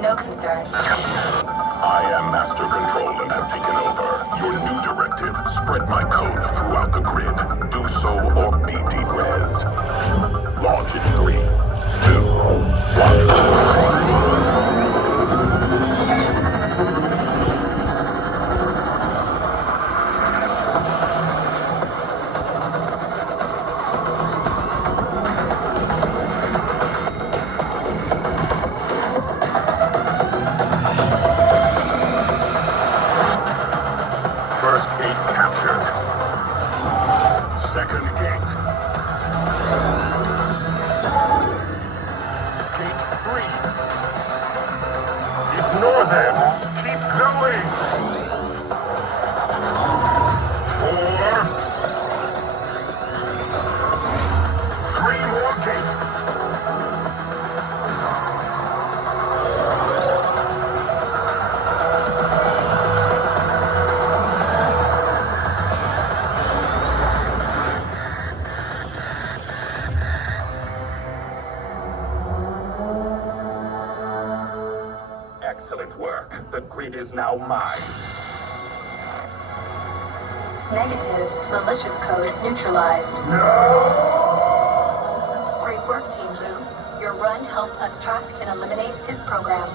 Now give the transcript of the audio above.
No concern. I am Master Control and have taken over. Your new directive, spread my code throughout the grid. Do so or be de-rezzed. Launch in 3, 2, 1. First gate captured. Second gate. Gate 3. Ignore them. Keep going. 4. 3 more gates. Excellent work. The grid is now mine. Negative. Malicious code neutralized. No! Great work, Team Blue. Your run helped us track and eliminate his program.